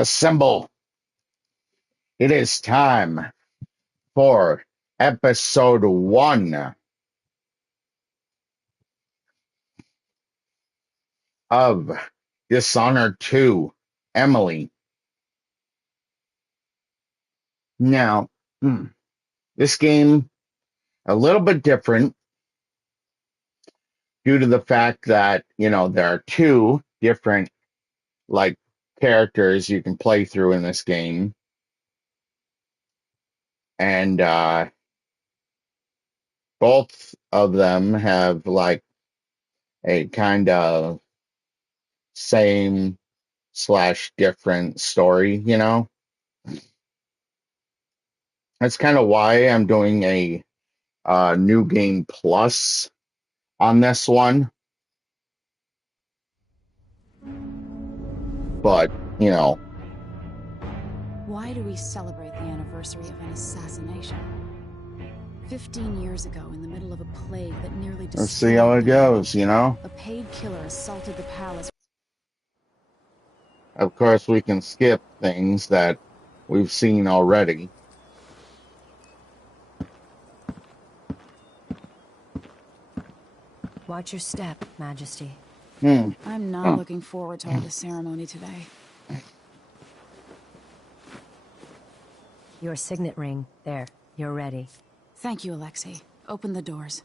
Assemble. It is time for episode 1 of Dishonored 2, Emily. Now, this game, a little bit different due to the fact that, there are 2 different, characters you can play through in this game. And, both of them have, a kind of same/different story, That's kind of why I'm doing a New Game Plus on this one. But, Why do we celebrate the anniversary of an assassination? 15 years ago, in the middle of a plague that nearly destroyed... Let's see how it goes, A paid killer assaulted the palace. Of course, we can skip things that we've seen already. Watch your step, Majesty. I'm not looking forward to all the ceremony today. Your signet ring. There. You're ready. Thank you, Alexei. Open the doors.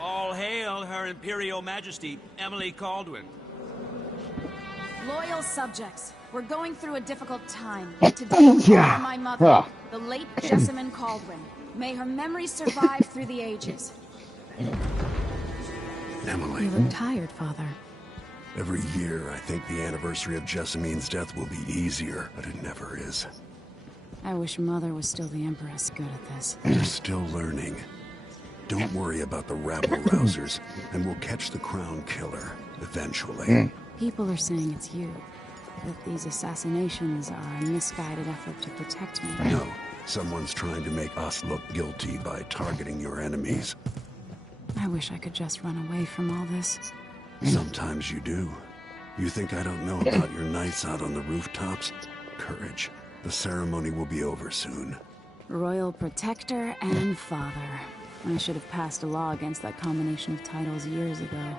All hail Her Imperial Majesty, Emily Caldwin. Loyal subjects, we're going through a difficult time. Today, honor my mother, the late Jessamine Caldwin. May her memory survive through the ages. Emily. You look tired, Father. Every year, I think the anniversary of Jessamine's death will be easier, but it never is. I wish Mother was still the Empress good at this. You're still learning. Don't worry about the rabble-rousers, and we'll catch the crown killer, eventually. People are saying it's you. That these assassinations are a misguided effort to protect me. No, someone's trying to make us look guilty by targeting your enemies. I wish I could just run away from all this. Sometimes you do. You think I don't know about your nights out on the rooftops? Courage. The ceremony will be over soon. Royal Protector and Father. I should have passed a law against that combination of titles years ago.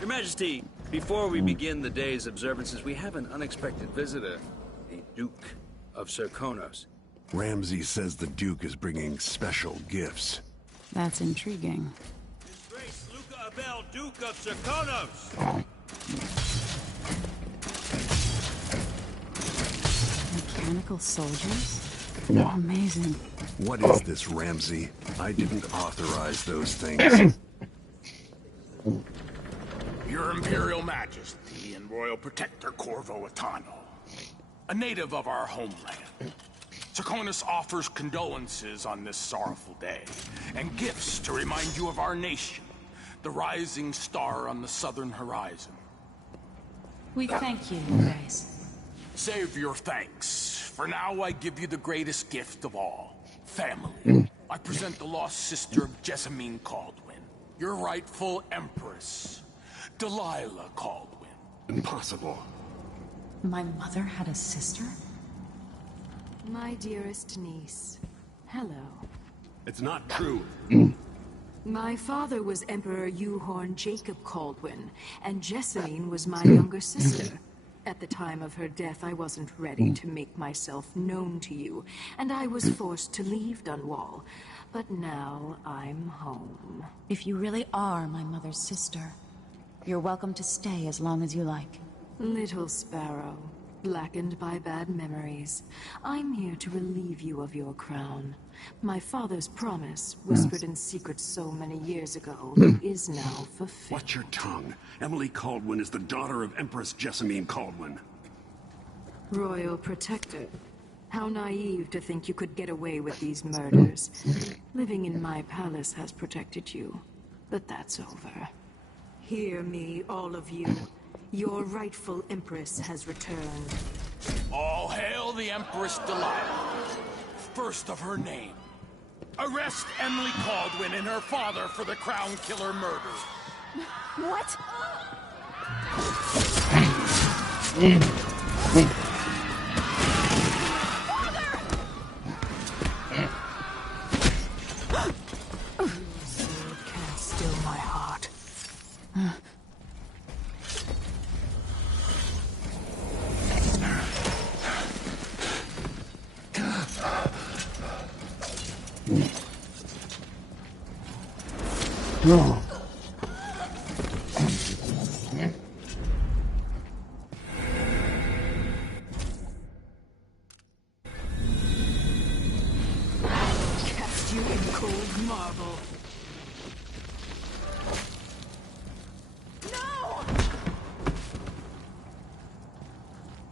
Your Majesty, before we begin the day's observances, we have an unexpected visitor, the Duke of Serkonos. Ramsay says the Duke is bringing special gifts. That's intriguing. His Grace Luca Abel, Duke of Serkonos! Mechanical soldiers? No. Amazing. What is this, Ramsay? I didn't authorize those things. Your Imperial Majesty and Royal Protector Corvo Atano, a native of our homeland. Serkonos offers condolences on this sorrowful day, and gifts to remind you of our nation, the rising star on the southern horizon. We thank you, Your Grace. Save your thanks. For now, I give you the greatest gift of all, family. I present the lost sister of Jessamine Caldwin, your rightful Empress, Delilah Caldwin. Impossible. My mother had a sister? My dearest niece, hello. It's not true. My father was Emperor Euhorn Jacob Caldwin, and Jessamine was my younger sister. At the time of her death, I wasn't ready to make myself known to you, and I was forced to leave Dunwall. But now I'm home. If you really are my mother's sister, you're welcome to stay as long as you like. Little sparrow, blackened by bad memories, I'm here to relieve you of your crown. My father's promise, whispered in secret so many years ago, is now fulfilled. Watch your tongue. Emily Caldwin is the daughter of Empress Jessamine Caldwin. Royal Protector. How naive to think you could get away with these murders. Living in my palace has protected you, but that's over. Hear me, all of you. Your rightful Empress has returned. All hail the Empress Delilah, first of her name. Arrest Emily Caldwin and her father for the Crown Killer murder. What? Sword can't still my heart. Cast you in cold marble.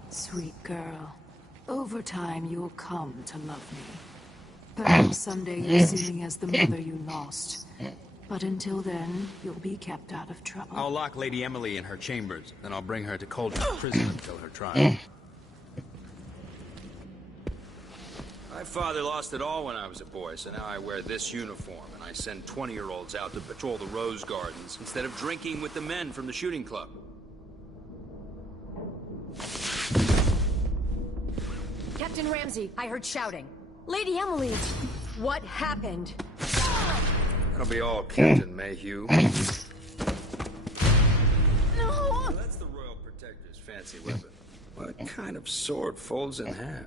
Sweet girl, over time you'll come to love me. Perhaps someday you'll see me as the mother you lost. But until then, you'll be kept out of trouble. I'll lock Lady Emily in her chambers, then I'll bring her to Cauldron's prison until her trial. My father lost it all when I was a boy, so now I wear this uniform, and I send 20-year-olds out to patrol the rose gardens instead of drinking with the men from the shooting club. Captain Ramsey, I heard shouting. Lady Emily, what happened? That'll be all, Captain Mayhew. No! That's the Royal Protector's fancy weapon. What kind of sword folds in half?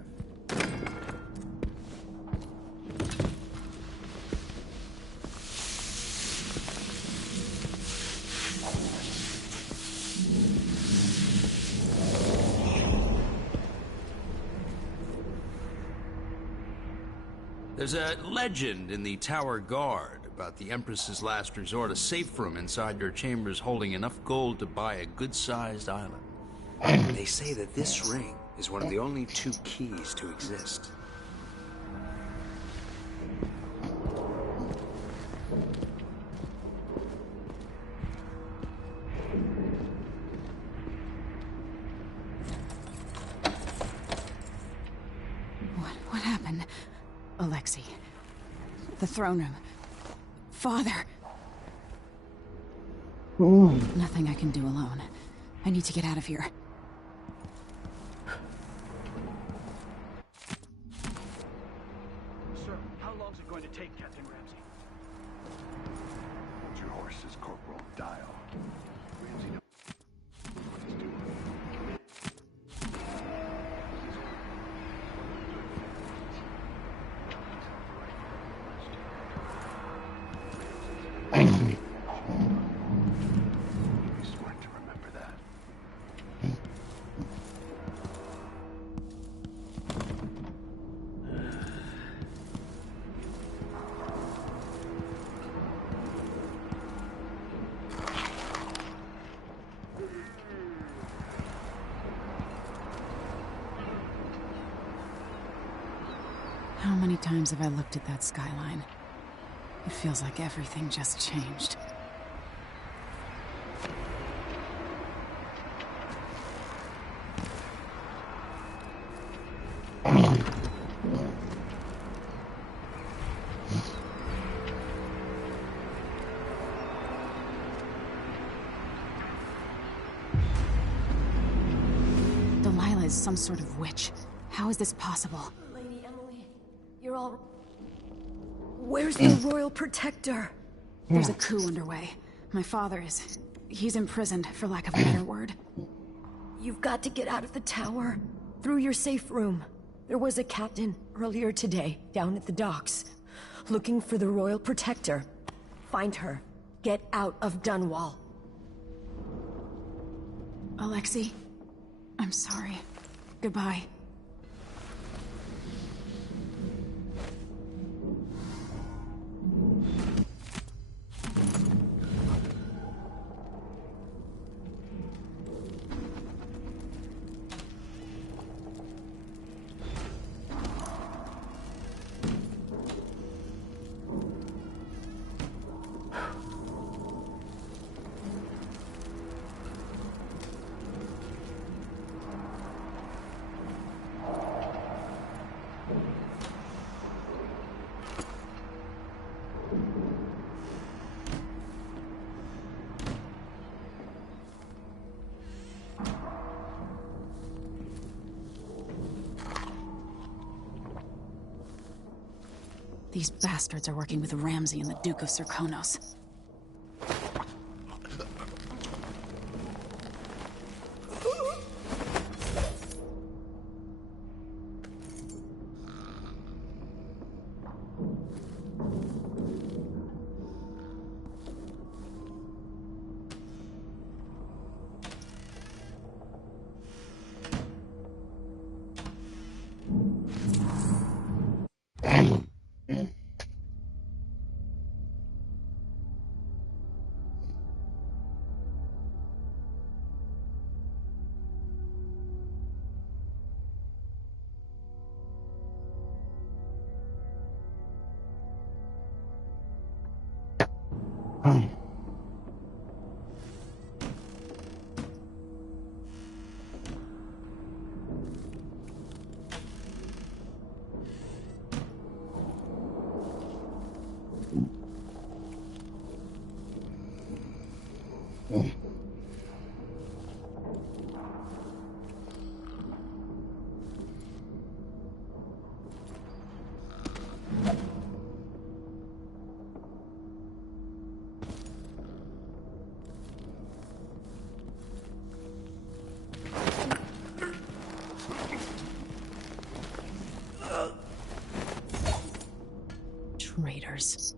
There's a legend in the Tower Guard about the Empress's last resort, a safe room inside your chambers holding enough gold to buy a good-sized island. They say that this ring is one of the only 2 keys to exist. What happened? Alexei. The throne room. Father. Nothing I can do alone. I need to get out of here. Sir, how long is it going to take, Captain Ramsey? Hold your horses, Corporal. Dial. Ramsey knows what he's doing. Be smart to remember that. How many times have I looked at that skyline? It feels like everything just changed. Delilah is some sort of witch. How is this possible? Lady Emily, you're all... Where's the Royal Protector? There's a coup underway. My father is... he's imprisoned, for lack of a better word. You've got to get out of the tower. Through your safe room. There was a captain earlier today, down at the docks. Looking for the Royal Protector. Find her. Get out of Dunwall. Alexei, I'm sorry. Goodbye. These bastards are working with Ramsey and the Duke of Serkonos. Traitors.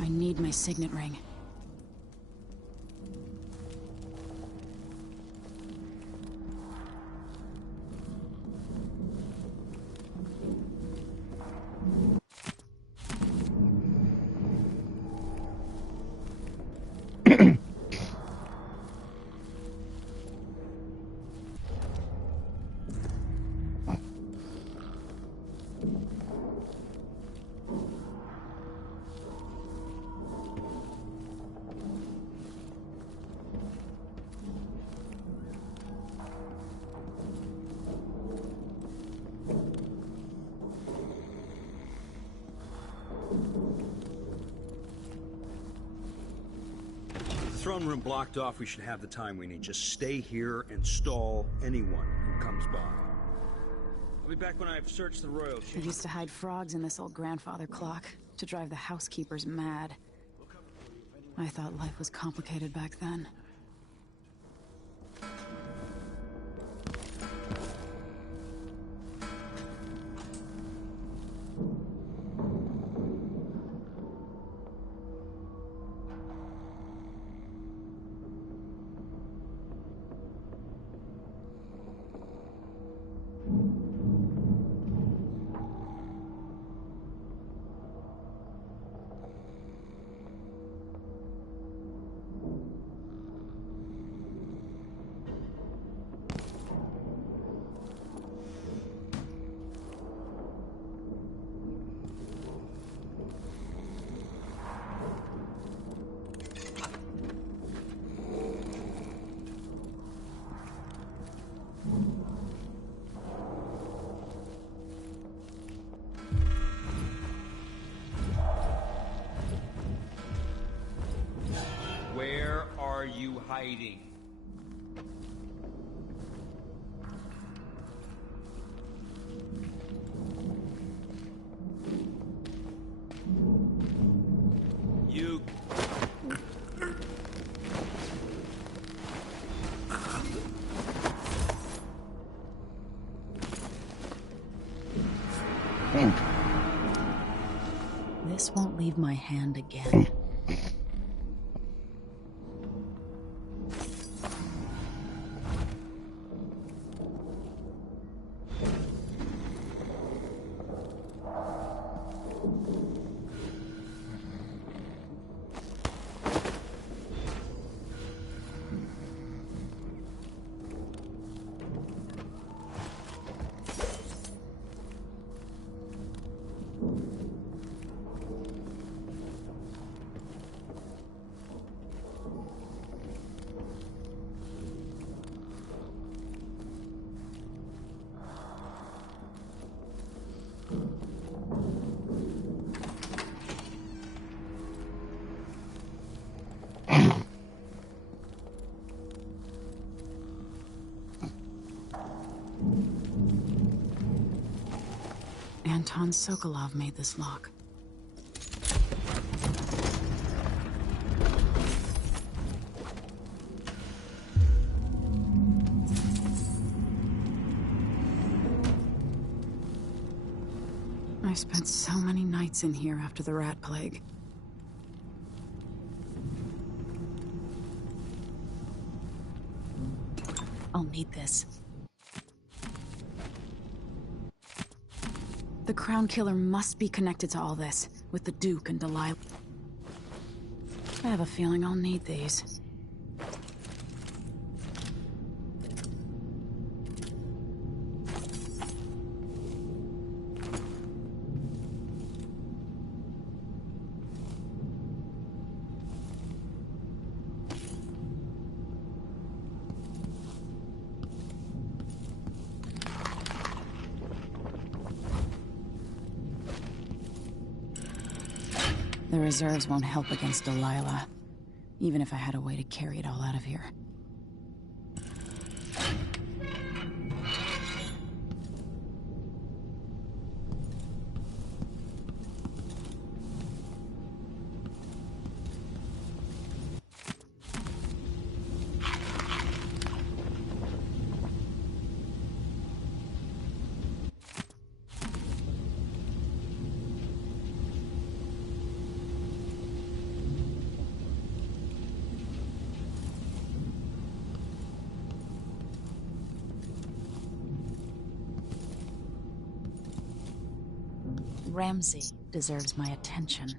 I need my signet ring. Throne room blocked off. We should have the time we need. Just stay here and stall anyone who comes by. I'll be back when I've searched the royal I chamber. used to hide frogs in this old grandfather clock to drive the housekeepers mad. I thought life was complicated back then. are you hiding? You... This won't leave my hand again. Anton Sokolov made this lock. I spent so many nights in here after the rat plague. I'll need this. The Crown Killer must be connected to all this, with the Duke and Delilah. I have a feeling I'll need these. The reserves won't help against Delilah, even if I had a way to carry it all out of here. Ramsey deserves my attention.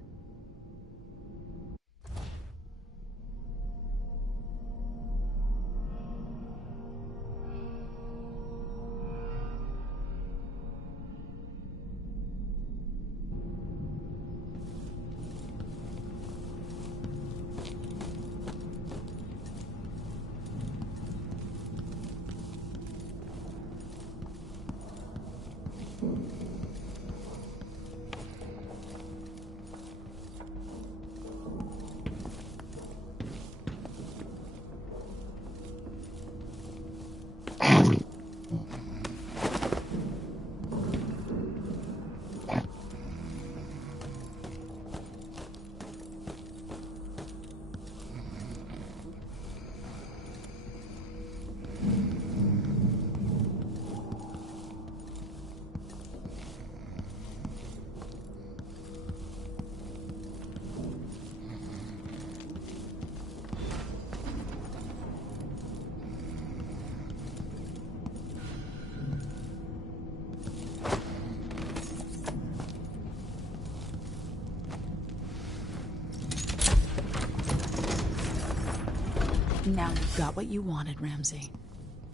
Now you've got what you wanted, Ramsey.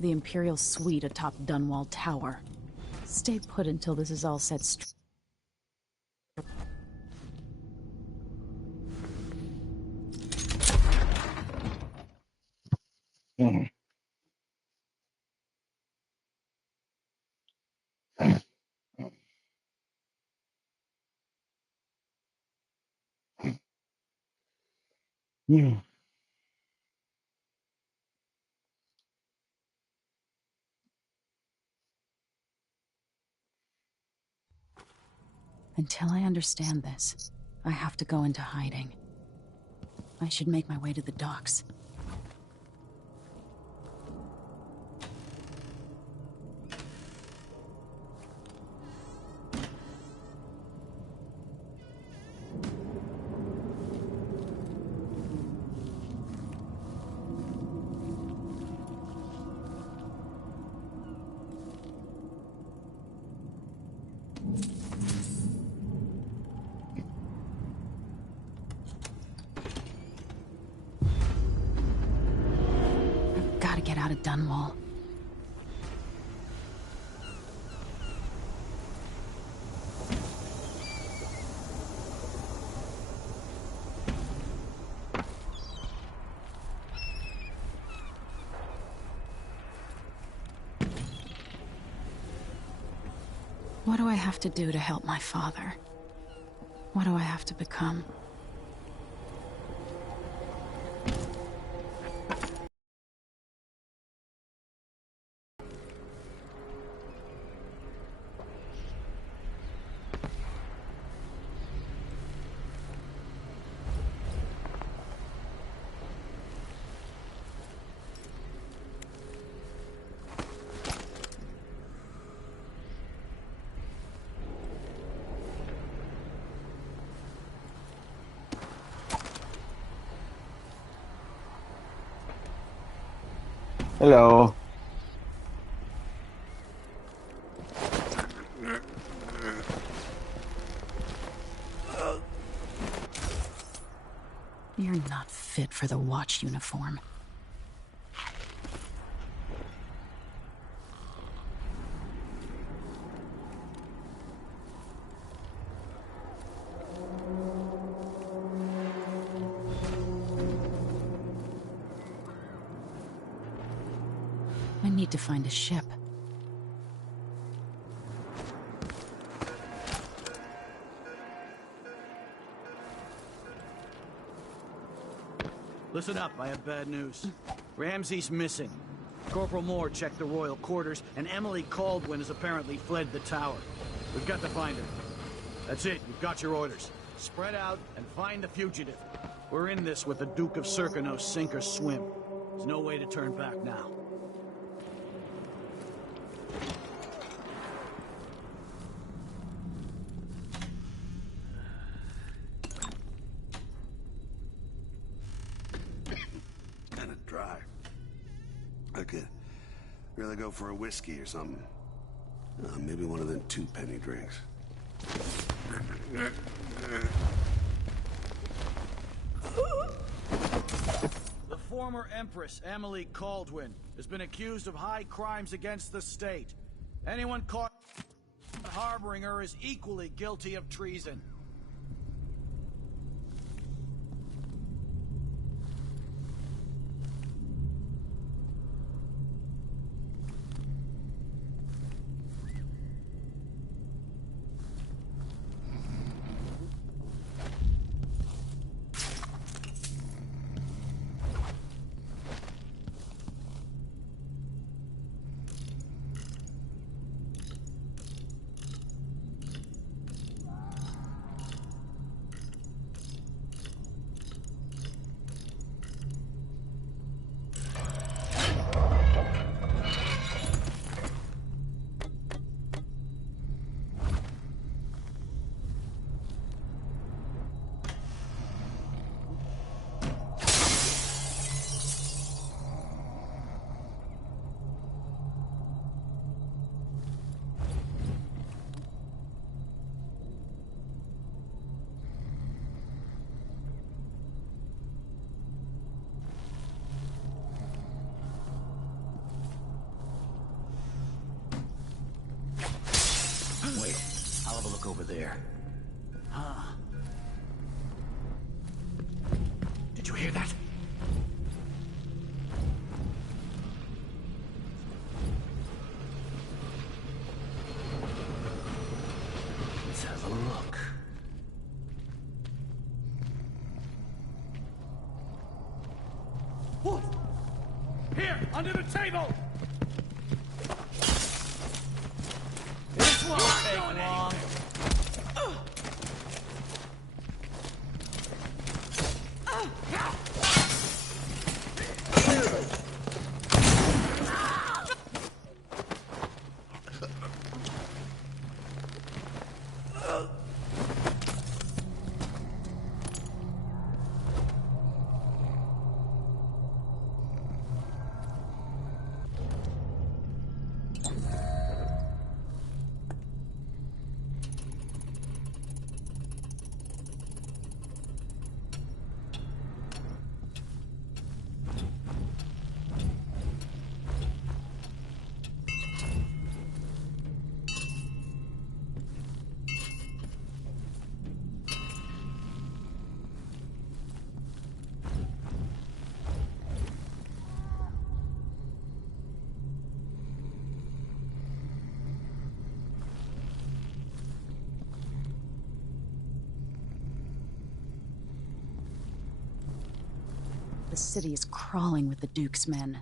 The Imperial Suite atop Dunwall Tower. Stay put until this is all set straight. Until I understand this, I have to go into hiding. I should make my way to the docks. Gotta get out of Dunwall. What do I have to do to help my father? What do I have to become? Hello. You're not fit for the watch uniform. I need to find a ship. Listen up, I have bad news. Ramsey's missing. Corporal Moore checked the royal quarters, and Emily Caldwin has apparently fled the tower. We've got to find her. That's it, you've got your orders. Spread out and find the fugitive. We're in this with the Duke of Circano, sink or swim. There's no way to turn back now. Kinda dry. I could really go for a whiskey or something. Maybe one of them 2-penny drinks. The former Empress, Emily Caldwin, has been accused of high crimes against the state. Anyone caught harboring her is equally guilty of treason. Wait, I'll have a look over there. Huh. Did you hear that? Let's have a look. Wolf! Here, under the table! This won't take long. The city is crawling with the Duke's men.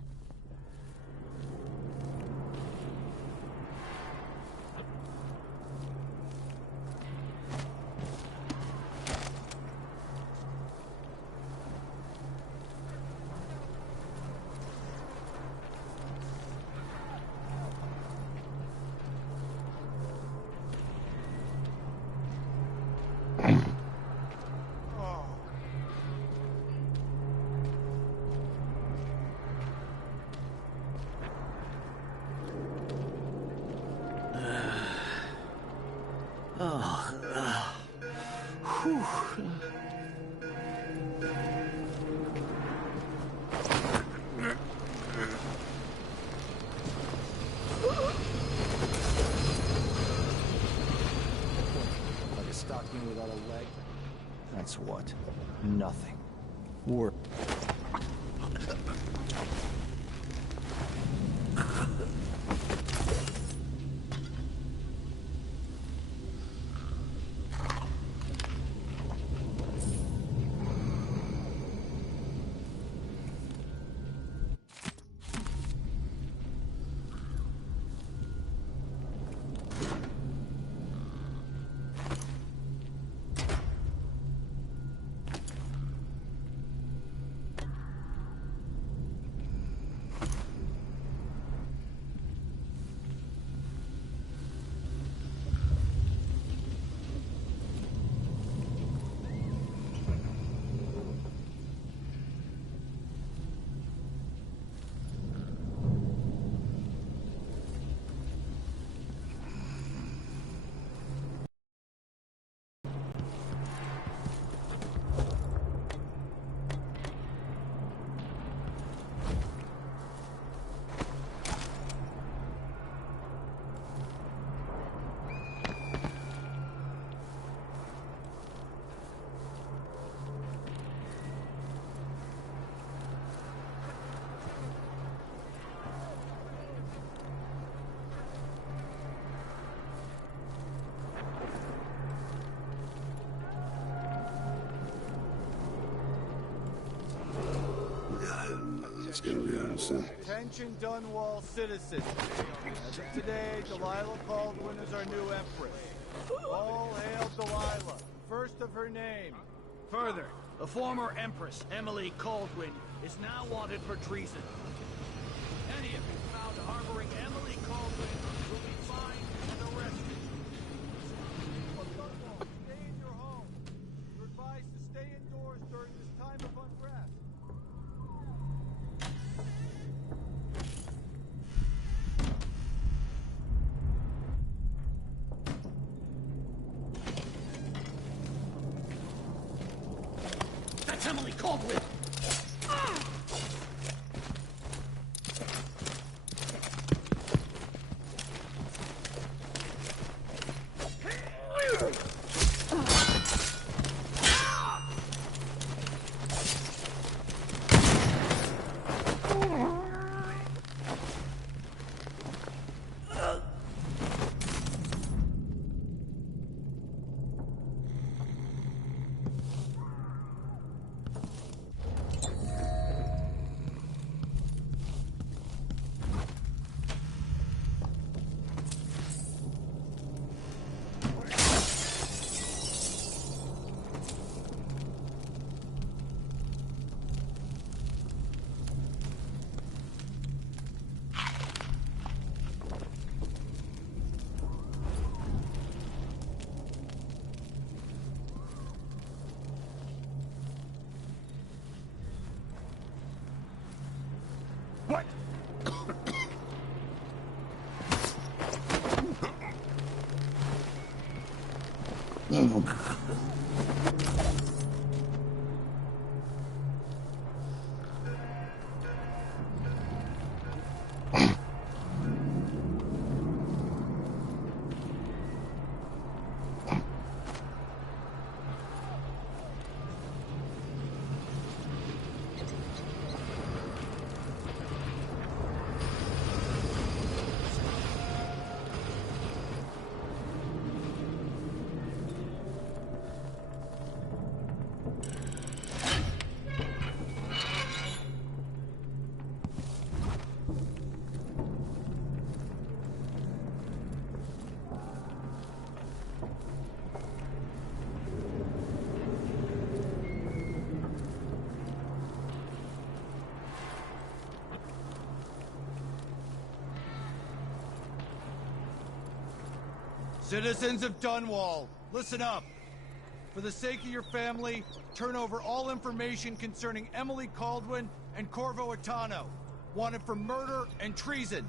Like a stockman without a leg? That's what? Nothing. War. It's gonna be awesome. Attention Dunwall citizens. As of today, Delilah Caldwin is our new empress. All hail Delilah, first of her name. Further, the former Empress, Emily Caldwin, is now wanted for treason. Any of you found harboring Emily Caldwin will be fined and arrested. Of Dunwall, stay in your home. You're advised to stay indoors during this time of unrest. That's Emily Caldwin! Citizens of Dunwall, listen up. For the sake of your family, turn over all information concerning Emily Caldwin and Corvo Atano, wanted for murder and treason.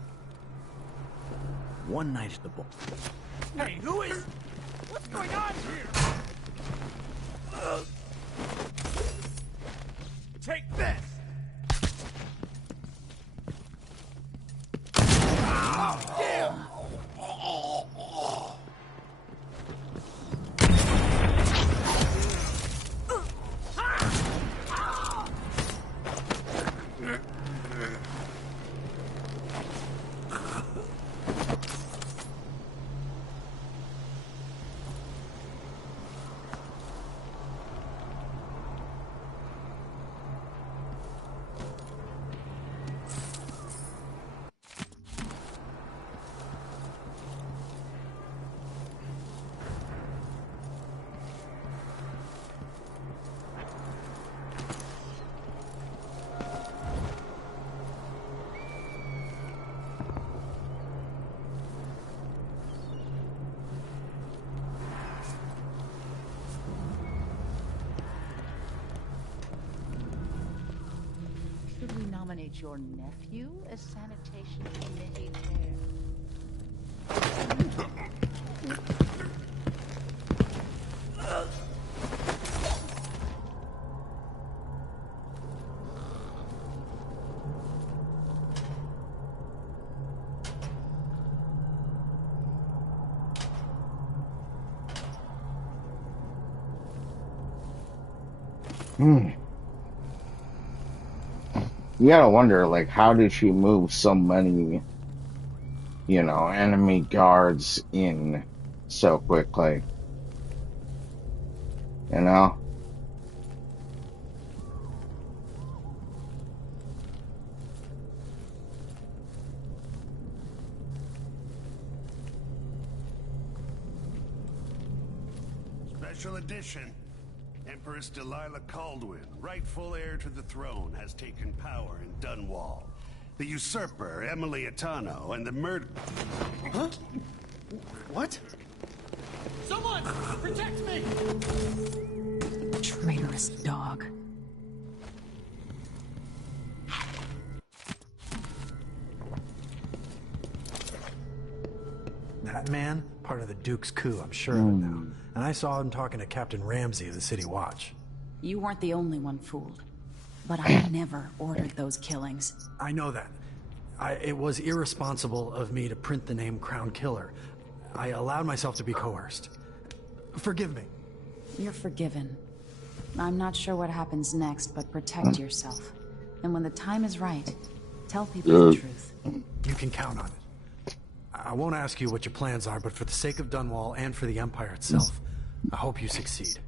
One night at the ball. Hey, who is... What's going on here? Take this! Oh, damn! Should we nominate your nephew as sanitation committee chair? You gotta wonder, like, how did she move so many, enemy guards in so quickly? You know? Special edition. Empress Delilah Caldwin, rightful heir to the throne, has taken power in Dunwall. The usurper, Emily Atano, and the murder... Huh? What? Someone! Protect me! Traitorous dog. That man, part of the Duke's coup, I'm sure of it now. And I saw him talking to Captain Ramsey of the City Watch. You weren't the only one fooled. But I never ordered those killings. I know that. It was irresponsible of me to print the name Crown Killer. I allowed myself to be coerced. Forgive me. You're forgiven. I'm not sure what happens next, but protect yourself. And when the time is right, tell people the truth. You can count on it. I won't ask you what your plans are, but for the sake of Dunwall and for the Empire itself, I hope you succeed.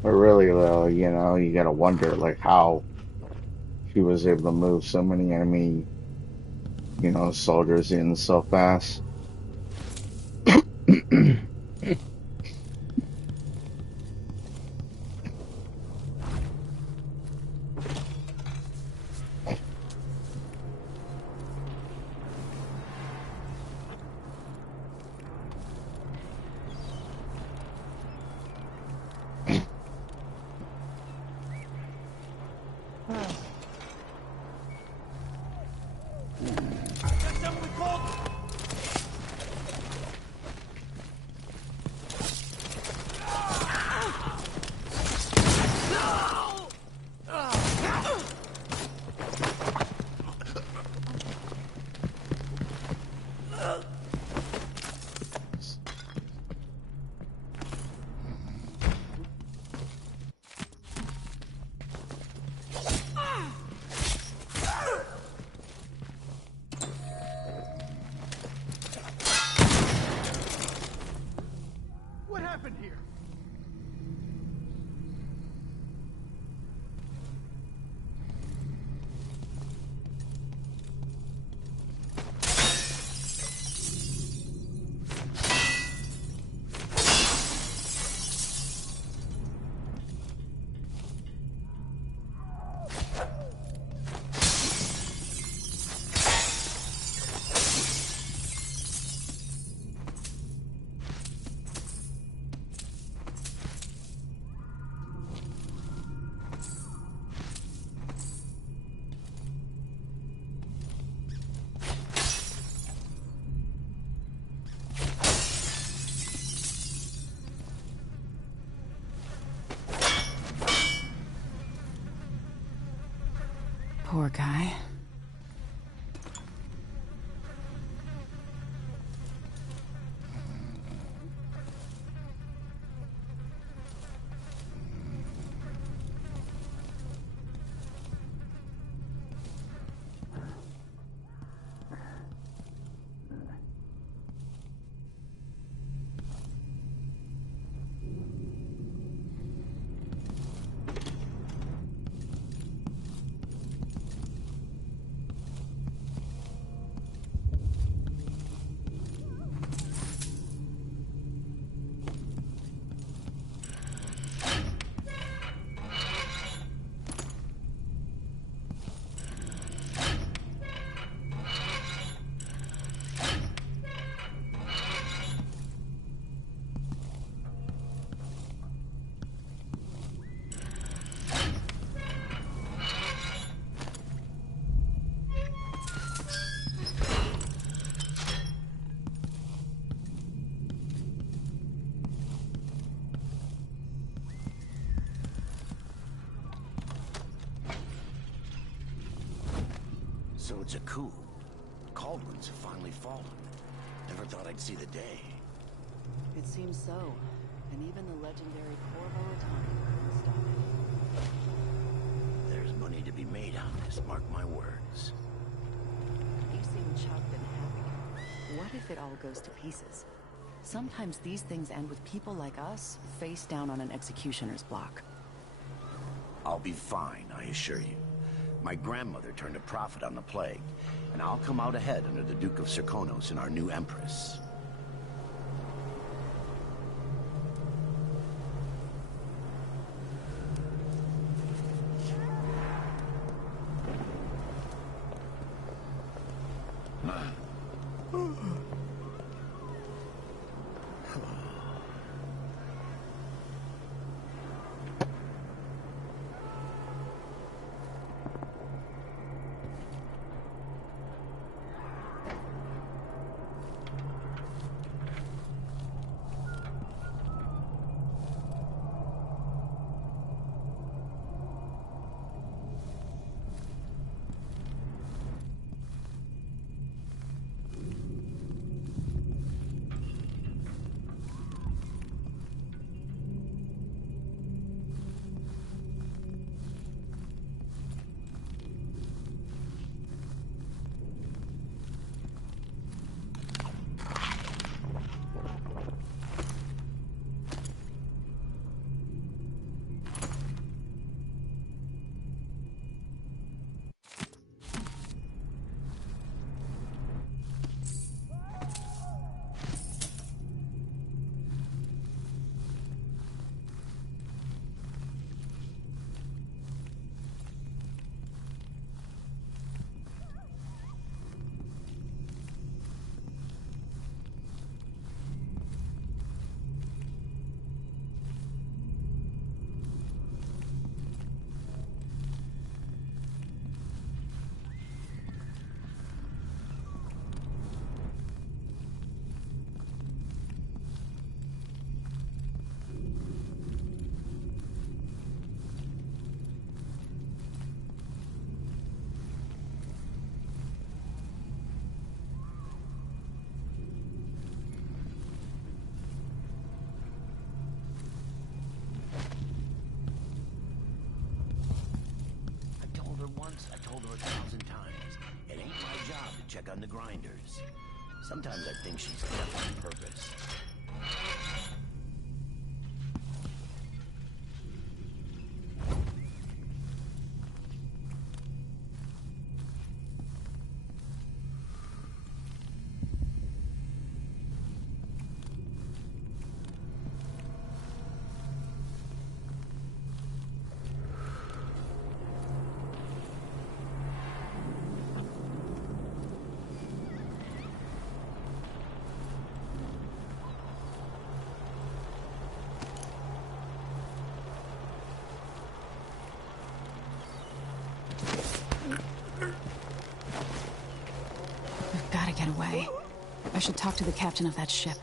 But really, though, you gotta wonder, like, how she was able to move so many enemy, soldiers in so fast. That's Emily Caldwell! What happened here? Poor guy. So it's a coup. Caldwins have finally fallen. Never thought I'd see the day. It seems so. And even the legendary Corvo Atani couldn't stop it. There's money to be made on this, mark my words. You seem chuffed and happy. What if it all goes to pieces? Sometimes these things end with people like us face down on an executioner's block. I'll be fine, I assure you. My grandmother turned a profit on the plague, and I'll come out ahead under the Duke of Serkonos and our new Empress. back on the grinders. Sometimes I think she's left on purpose. We've got to get away. I should talk to the captain of that ship.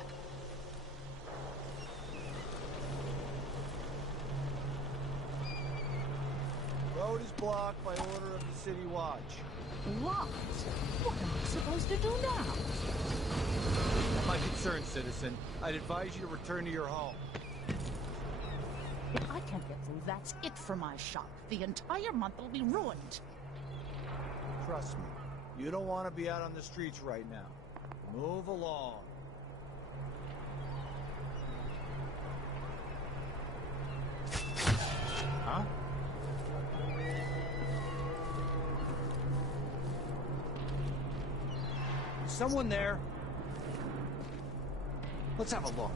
Road is blocked by order of the City Watch. What? What am I supposed to do now? At my concern, citizen, I'd advise you to return to your home. If I can't get through, that's it for my shop. The entire month will be ruined. Trust me, you don't want to be out on the streets right now. Move along. Huh? Is someone there? Let's have a look.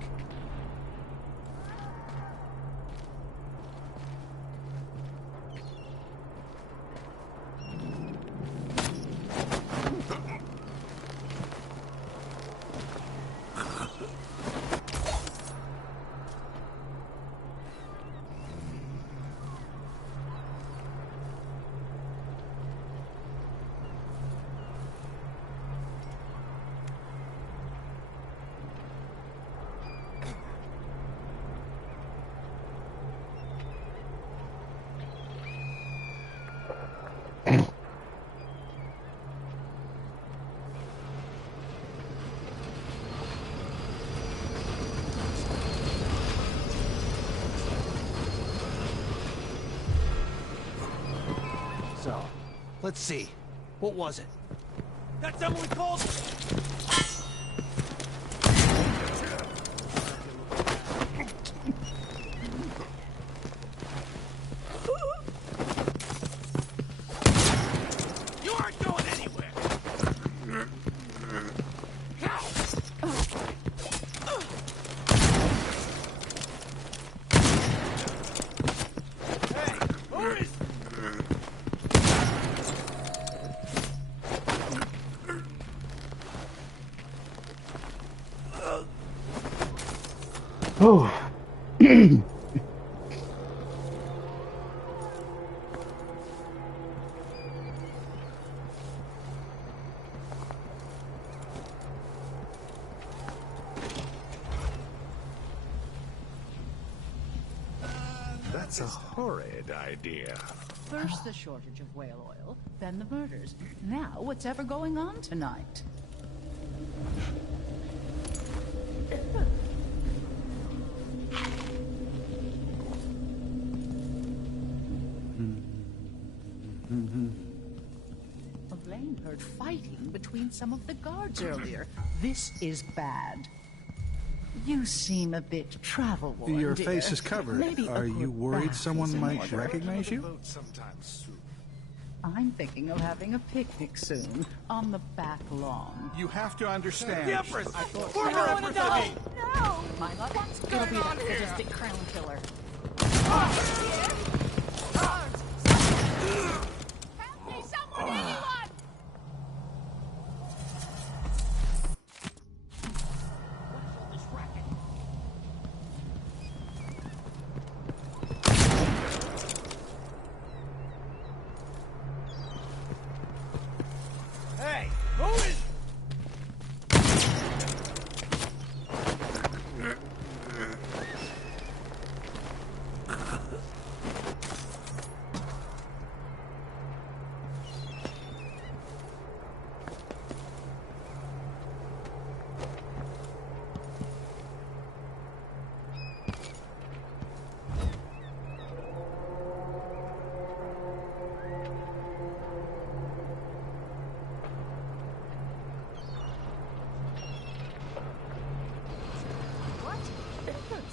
So, let's see. What was it? That's Emily Caldwell! You aren't going anywhere! Hey, who is... Oh. That's a horrid idea. First the shortage of whale oil, then the murders. Now what's ever going on tonight? Elaine heard fighting between some of the guards earlier. This is bad. You seem a bit travel-worn, Your dear. face is covered. Maybe a Are you good worried bath someone is in might order. recognize you? I'm thinking of having a picnic soon, on the back lawn. You have to understand. The Empress! I thought Former no, Empress, no, I mean! no! My luck, What's it'll going be on that here? sadistic crown killer. Help me, someone, anyone! Hey, who is...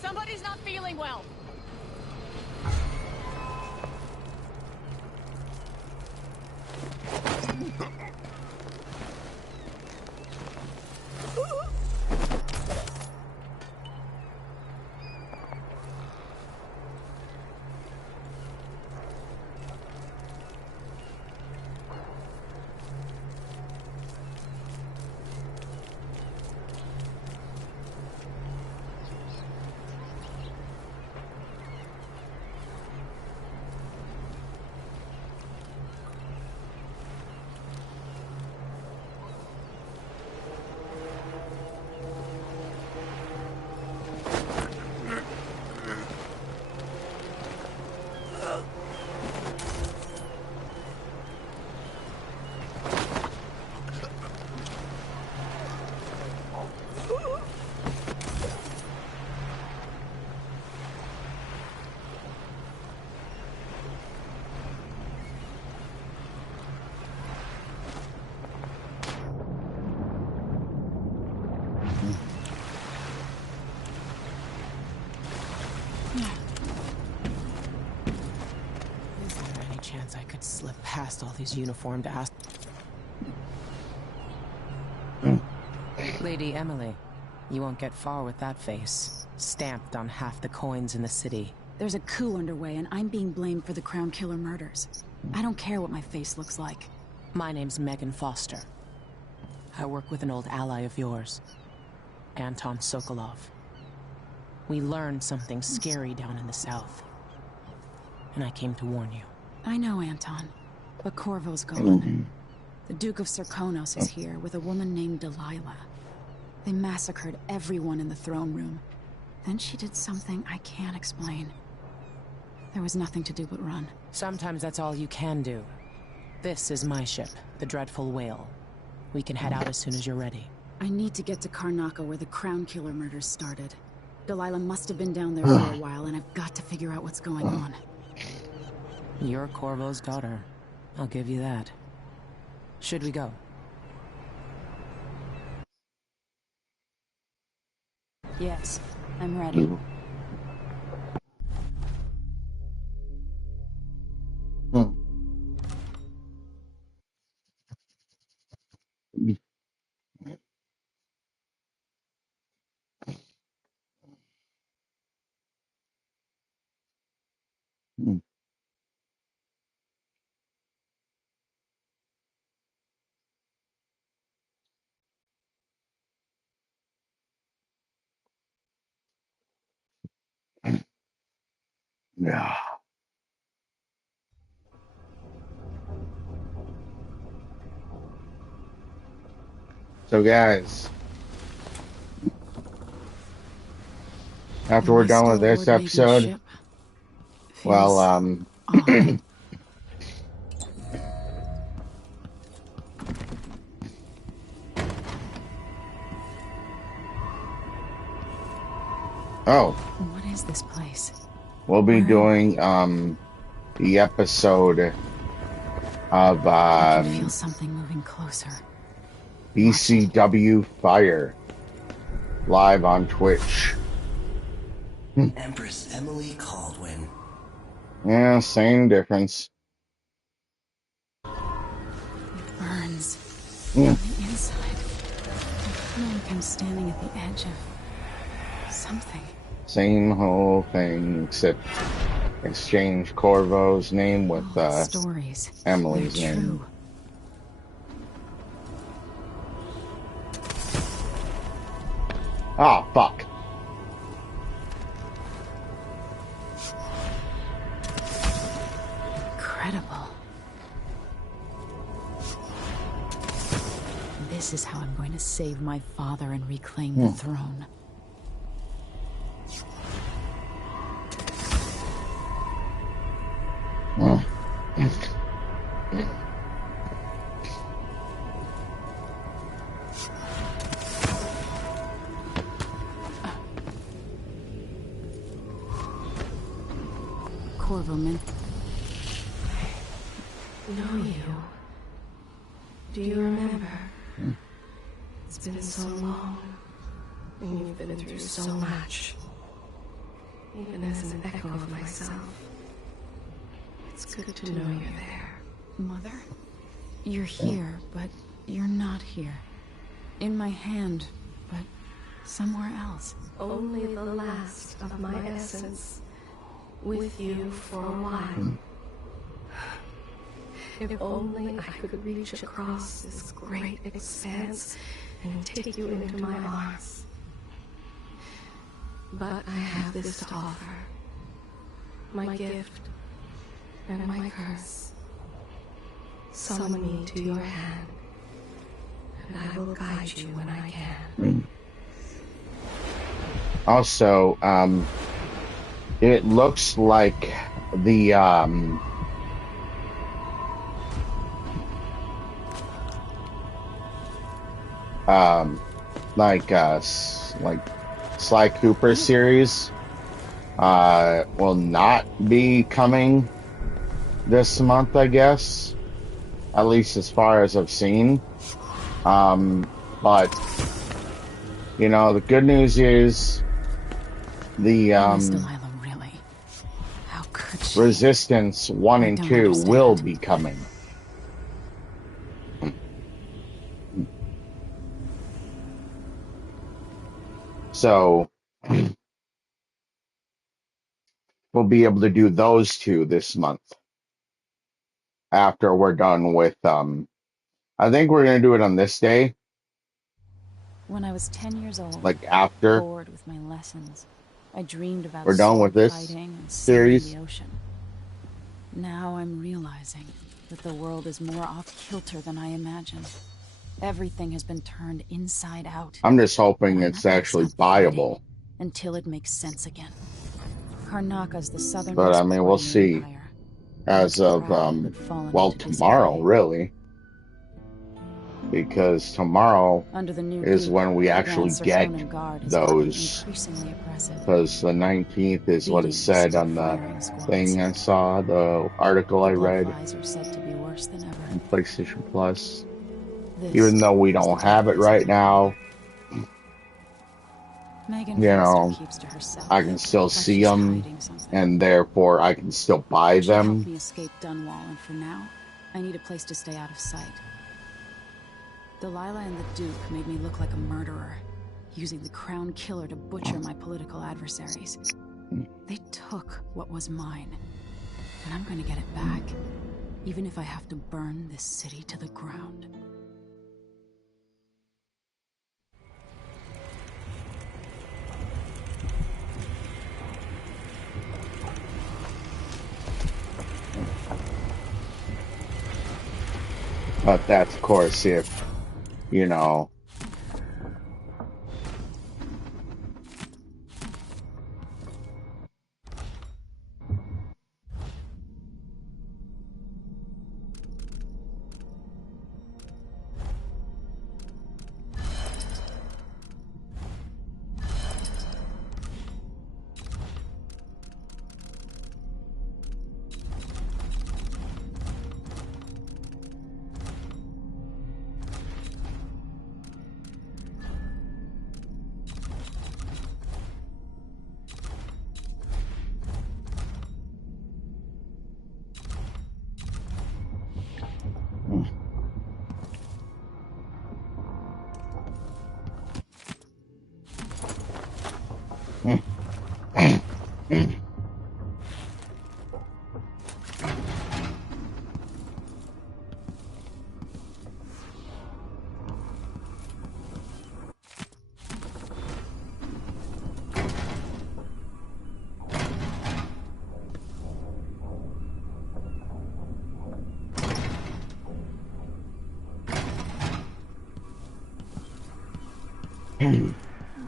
Somebody's not feeling well. Is there any chance I could slip past all these uniformed ass? Lady Emily, you won't get far with that face. Stamped on half the coins in the city. There's a coup underway, and I'm being blamed for the Crown Killer murders. I don't care what my face looks like. My name's Megan Foster. I work with an old ally of yours, Anton Sokolov. We learned something scary down in the south, and I came to warn you. I know, Anton, but Corvo's gone. The Duke of Serkonos is here with a woman named Delilah. They massacred everyone in the throne room. Then she did something I can't explain. There was nothing to do but run. Sometimes that's all you can do. This is my ship, the Dreadful Whale. We can head out as soon as you're ready. I need to get to Karnaca where the Crown Killer murders started. Delilah must have been down there for a while, and I've got to figure out what's going on. You're Corvo's daughter. I'll give you that. Should we go? Yes, I'm ready. Yeah. So guys, after we're done with this episode, well, oh, What is this place? we'll be doing the episode of I can feel something moving closer. BCW Fire live on Twitch. Empress Emily Caldwin. Yeah, same difference. It burns on the inside. I feel like I'm standing at the edge of something. Same whole thing, except exchange Corvo's name with stories. Emily's They're name. true. Ah, fuck. Incredible. This is how I'm going to save my father and reclaim the throne. Corvoman. Know you. Do you remember? It's been so long, and you've been through so much. even as an echo of myself. It's good to know you're there. Mother? You're here, but you're not here. In my hand, but somewhere else. Only the last of my essence. With you for a while. If only I could reach across this great expanse and take you into my arms. But I have this to offer. My gift and my curse. Summon me to your hand, and I will guide you when I can. Also, it looks like the like Sly Cooper series will not be coming this month, I guess, at least as far as I've seen. But you know, the good news is the Really? How could she? Resistance 1 and 2 will be coming. So we'll be able to do those two this month after we're done with I think we're going to do it on this day. When I was 10 years old, like after bored with my lessons, I dreamed about we're done with this fighting and series. the ocean. Now I'm realizing that the world is more off-kilter than I imagined. Everything has been turned inside out. I'm just hoping it's actually buyable. Until it makes sense again. Karnaka's the southernmost But I mean, we'll port in the see. Empire. As of well, tomorrow, really, because tomorrow is when we actually get those. Because the 19th is what it said on the thing I saw, the article I read on PlayStation Plus. Even though we don't have it right now, you know, I can still see them, and therefore I can still buy them. Help me escape Dunwall, and for now, I need a place to stay out of sight. Delilah and the Duke made me look like a murderer, using the Crown Killer to butcher my political adversaries. They took what was mine, and I'm going to get it back, even if I have to burn this city to the ground. But that's, of course, if, you know,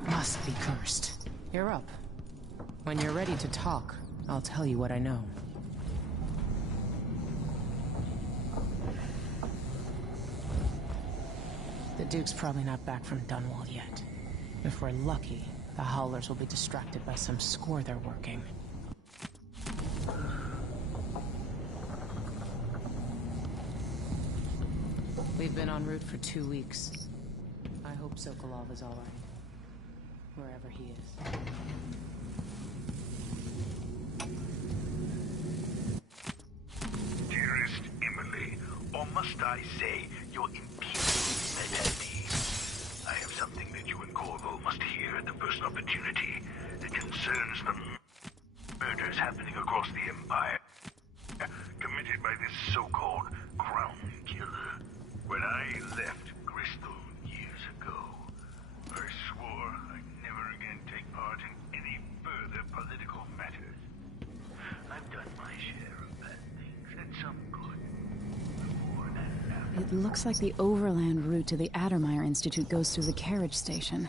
Must be cursed. You're up. When you're ready to talk, I'll tell you what I know. The Duke's probably not back from Dunwall yet. If we're lucky, the Howlers will be distracted by some score they're working. We've been en route for 2 weeks. I hope Sokolov is all right, wherever he is. must I say, your Imperial Majesty? I have something that you and Corvo must hear at the first opportunity. It concerns the murders happening across the Empire, committed by this so-called Crown Killer. When I left Bristol years ago, I swore I'd never again take part in any further political matters. I've done my share of bad things, and some good. Before and after. It looks like the overland route to the Addermeyer Institute goes through the carriage station.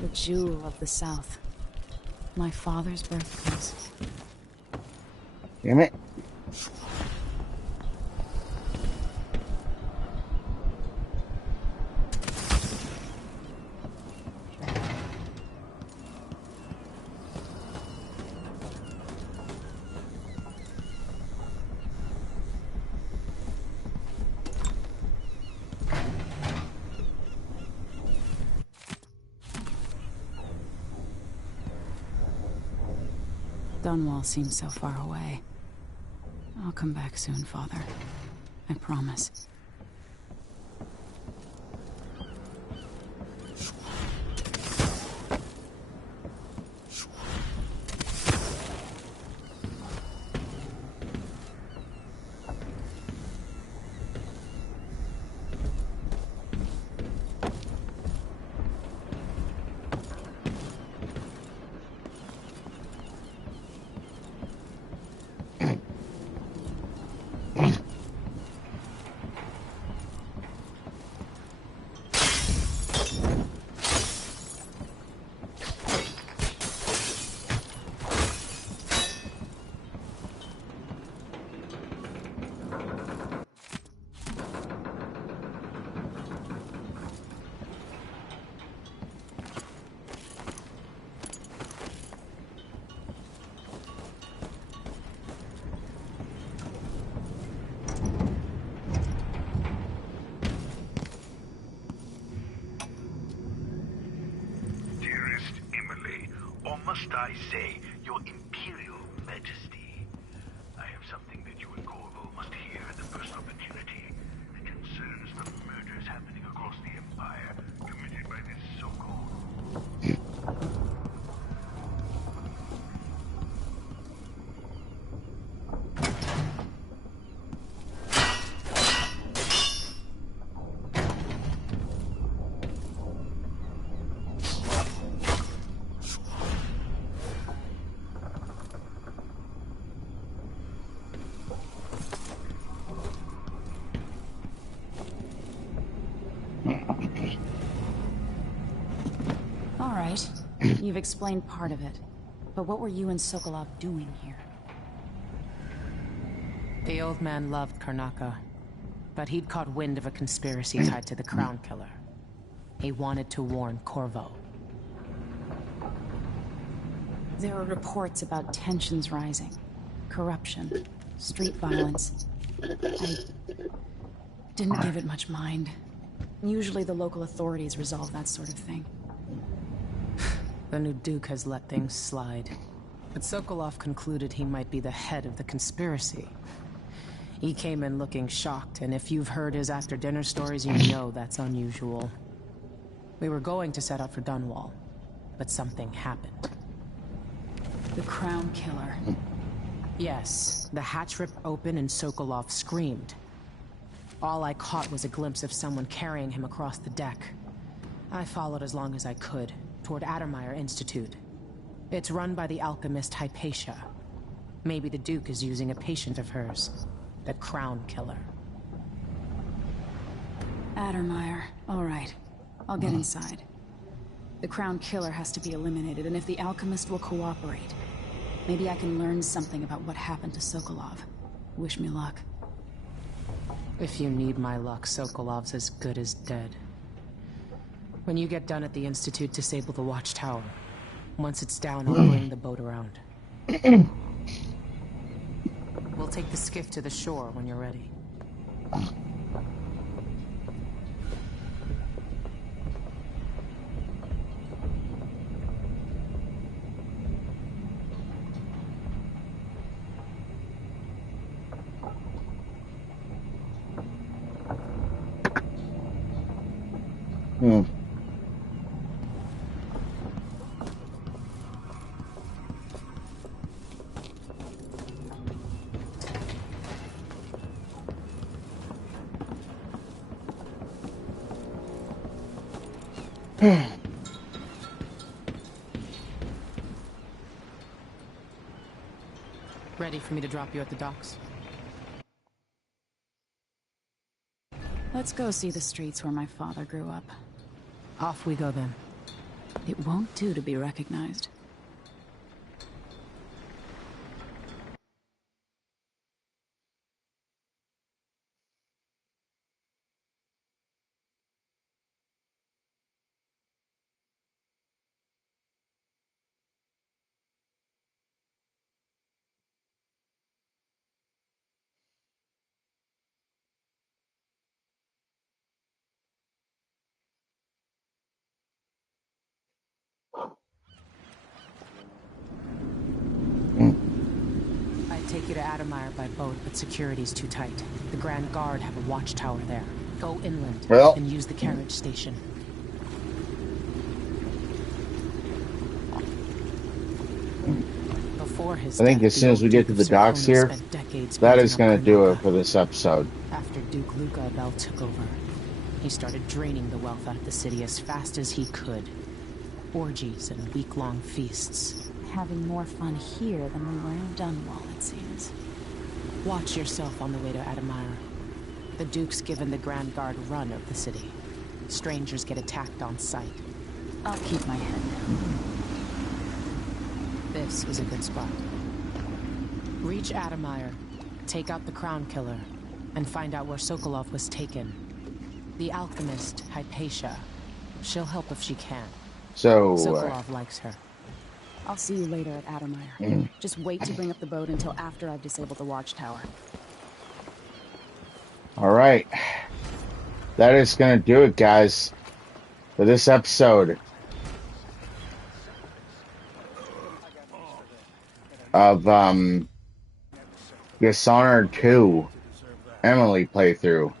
The jewel of the South. My father's birthplace. Damn it. Dunwall seems so far away. I'll come back soon, Father. I promise. Must I say, your Imperial Majesty? I have something that you and Corvo must hear at the first opportunity. It concerns the murders happening across the Empire, committed by this so-called... All right. You've explained part of it. But what were you and Sokolov doing here? The old man loved Karnaka, but he'd caught wind of a conspiracy tied to the Crown Killer. He wanted to warn Corvo. There are reports about tensions rising, corruption, street violence. I didn't give it much mind. Usually the local authorities resolve that sort of thing. The new Duke has let things slide. But Sokolov concluded he might be the head of the conspiracy. He came in looking shocked, and if you've heard his after-dinner stories, you know that's unusual. We were going to set out for Dunwall, but something happened. The Crown Killer. Yes, the hatch ripped open and Sokolov screamed. All I caught was a glimpse of someone carrying him across the deck. I followed as long as I could, toward Addermeyer Institute. It's run by the alchemist Hypatia. Maybe the Duke is using a patient of hers, the Crown Killer. Addermeyer. All right. I'll get inside. The Crown Killer has to be eliminated, and if the Alchemist will cooperate, maybe I can learn something about what happened to Sokolov. Wish me luck. If you need my luck, Sokolov's as good as dead. When you get done at the Institute, disable the watchtower. Once it's down, I'll bring the boat around. We'll take the skiff to the shore when you're ready. Ready for me to drop you at the docks? Let's go see the streets where my father grew up. Off we go then. It won't do to be recognized. I'd take you to Addermeyer by boat, but security's too tight. The Grand Guard have a watchtower there. Go inland and use the carriage station. Before his I think death, as soon as we get to the docks here, that is going to do it for this episode. After Duke Luca Abel took over, he started draining the wealth out of the city as fast as he could. Orgies and week-long feasts. Having more fun here than we were in Dunwall, it seems. Watch yourself on the way to Addermeyer. The Duke's given the Grand Guard run of the city. Strangers get attacked on sight. I'll keep my head down. This is a good spot. Reach Addermeyer, take out the Crown Killer, and find out where Sokolov was taken. The alchemist, Hypatia. She'll help if she can. So, Sokolov likes her. I'll see you later at Addermeyer. Just wait to bring up the boat until after I've disabled the watchtower. Alright. That is going to do it, guys, for this episode of Dishonored 2 Emily playthrough.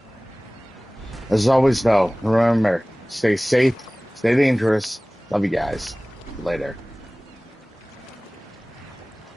As always, though, remember, stay safe, stay dangerous. Love you guys. Later.